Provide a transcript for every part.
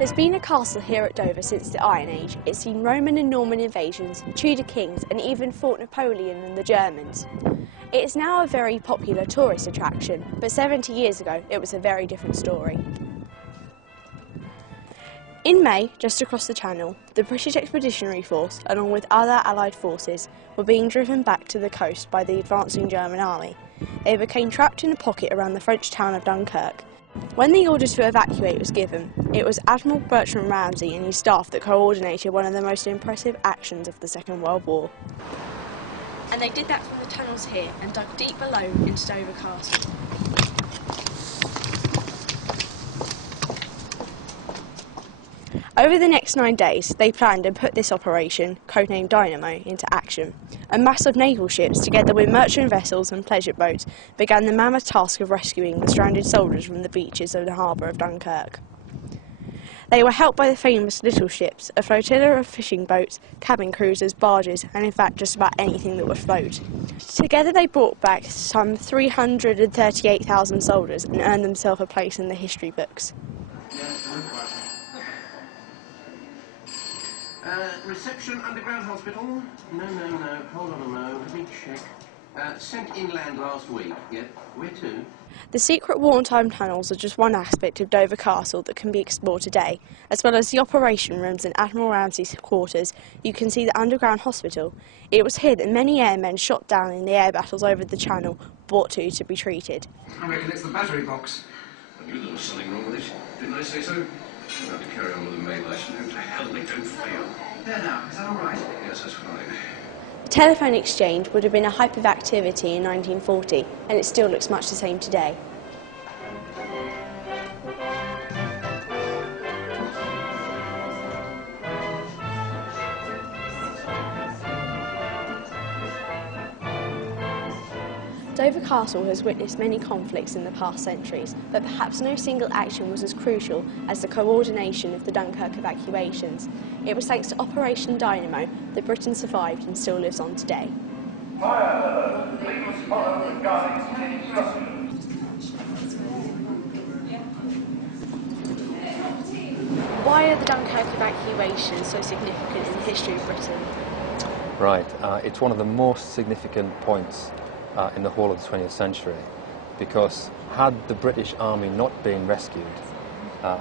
There's been a castle here at Dover since the Iron Age. It's seen Roman and Norman invasions, Tudor kings, and even fought Napoleon and the Germans. It is now a very popular tourist attraction, but 70 years ago it was a very different story. In May, just across the Channel, the British Expeditionary Force, along with other Allied forces, were being driven back to the coast by the advancing German army. They became trapped in a pocket around the French town of Dunkirk. When the order to evacuate was given, it was Admiral Bertram Ramsay and his staff that coordinated one of the most impressive actions of the Second World War. And they did that from the tunnels here and dug deep below into Dover Castle. Over the next 9 days, they planned and put this operation, codenamed Dynamo, into action. A mass of naval ships, together with merchant vessels and pleasure boats, began the mammoth task of rescuing the stranded soldiers from the beaches of the harbour of Dunkirk. They were helped by the famous little ships, a flotilla of fishing boats, cabin cruisers, barges, and in fact just about anything that would float. Together they brought back some 338,000 soldiers and earned themselves a place in the history books. Reception, Underground Hospital? No, hold on a moment, let me check. Sent inland last week, yep. Where to? The secret wartime tunnels are just one aspect of Dover Castle that can be explored today. As well as the operation rooms and Admiral Ramsay's quarters, you can see the underground hospital. It was here that many airmen shot down in the air battles over the Channel, brought to be treated. I reckon it's the battery box. I knew there was something wrong with it. Didn't I say so? I'll have to carry on with the melees and hope to hell they don't fail. There now, is that all right? Yes, that's fine. The telephone exchange would have been a hype of activity in 1940, and it still looks much the same today. Dover Castle has witnessed many conflicts in the past centuries, but perhaps no single action was as crucial as the coordination of the Dunkirk evacuations. It was thanks to Operation Dynamo that Britain survived and still lives on today. Fire! Please follow regarding instructions. Why are the Dunkirk evacuations so significant in the history of Britain? Right, it's one of the most significant points in the whole of the 20th century, because had the British Army not been rescued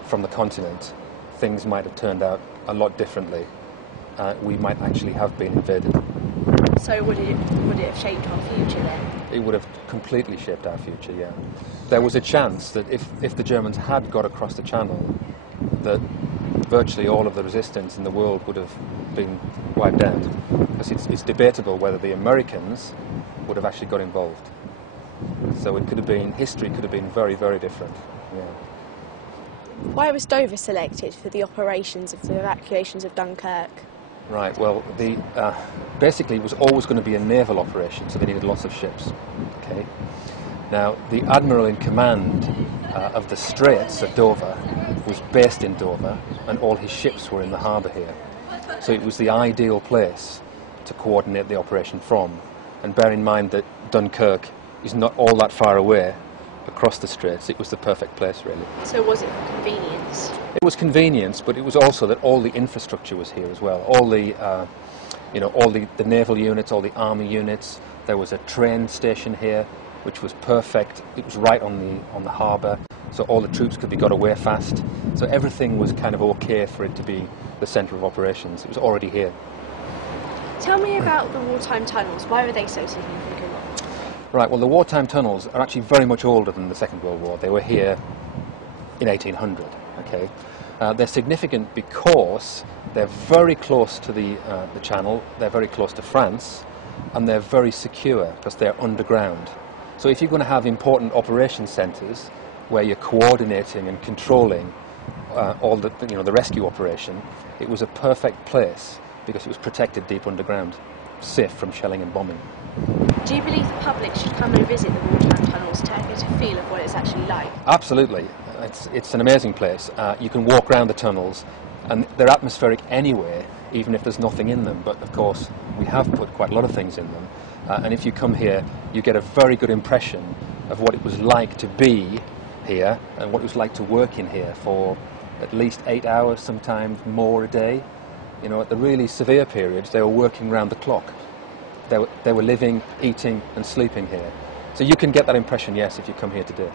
from the continent, things might have turned out a lot differently. We might actually have been invaded. So would it have shaped our future then? It would have completely shaped our future, yeah. There was a chance that if the Germans had got across the Channel, that virtually all of the resistance in the world would have been wiped out. Because it's debatable whether the Americans would have actually got involved. So it could have been, history could have been very, very different. Yeah. Why was Dover selected for the operations of the evacuations of Dunkirk? Right, well, basically it was always going to be a naval operation, so they needed lots of ships. Okay. Now, the admiral in command of the Straits at Dover was based in Dover, and all his ships were in the harbour here. So it was the ideal place to coordinate the operation from. And bear in mind that Dunkirk is not all that far away across the Straits. It was the perfect place, really. So was it convenience? It was convenience, but it was also that all the infrastructure was here as well. All the, all the naval units, all the army units. There was a train station here, which was perfect. It was right on the harbour, so all the troops could be got away fast. So everything was kind of okay for it to be the centre of operations. It was already here. Tell me about the wartime tunnels. Why were they so significant? Right, well, the wartime tunnels are actually very much older than the Second World War. They were here in 1800, okay? They're significant because they're very close to the Channel, they're very close to France, and they're very secure because they're underground. So if you're going to have important operation centres where you're coordinating and controlling all the rescue operation, it was a perfect place because it was protected deep underground, safe from shelling and bombing. Do you believe the public should come and visit the wartime tunnels to get a feel of what it's actually like? Absolutely. It's an amazing place. You can walk around the tunnels, and they're atmospheric anyway, even if there's nothing in them. But of course, we have put quite a lot of things in them. And if you come here, you get a very good impression of what it was like to be here and what it was like to work in here for at least 8 hours, sometimes more a day. You know, at the really severe periods, they were working round the clock. They were living, eating and sleeping here. So you can get that impression, yes, if you come here today.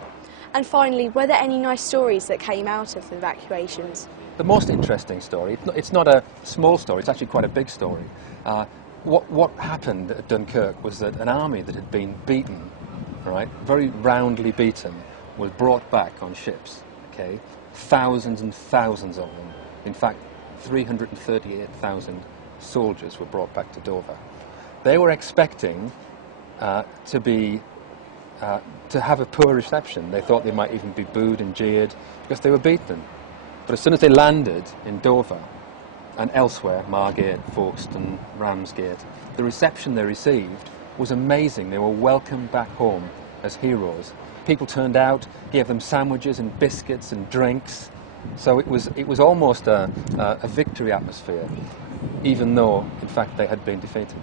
And finally, were there any nice stories that came out of the evacuations? The most interesting story, it's not a small story, it's actually quite a big story. What happened at Dunkirk was that an army that had been beaten, right, very roundly beaten, was brought back on ships, okay? Thousands and thousands of them. In fact, 338,000 soldiers were brought back to Dover. They were expecting to have a poor reception. They thought they might even be booed and jeered because they were beaten. But as soon as they landed in Dover and elsewhere, Margate, Folkestone, Ramsgate, the reception they received was amazing. They were welcomed back home as heroes. People turned out, gave them sandwiches and biscuits and drinks. So it was almost a victory atmosphere, even though, in fact, they had been defeated.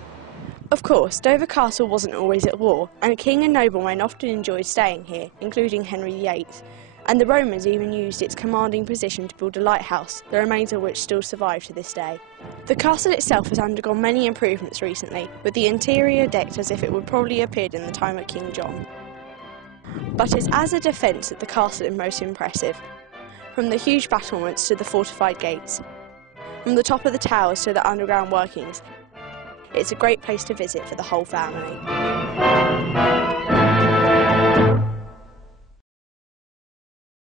Of course, Dover Castle wasn't always at war, and king and noblemen often enjoyed staying here, including Henry VIII. And the Romans even used its commanding position to build a lighthouse, the remains of which still survive to this day. The castle itself has undergone many improvements recently, with the interior decked as if it would probably have appeared in the time of King John. But it's as a defence that the castle is most impressive. From the huge battlements to the fortified gates, from the top of the towers to the underground workings, it's a great place to visit for the whole family.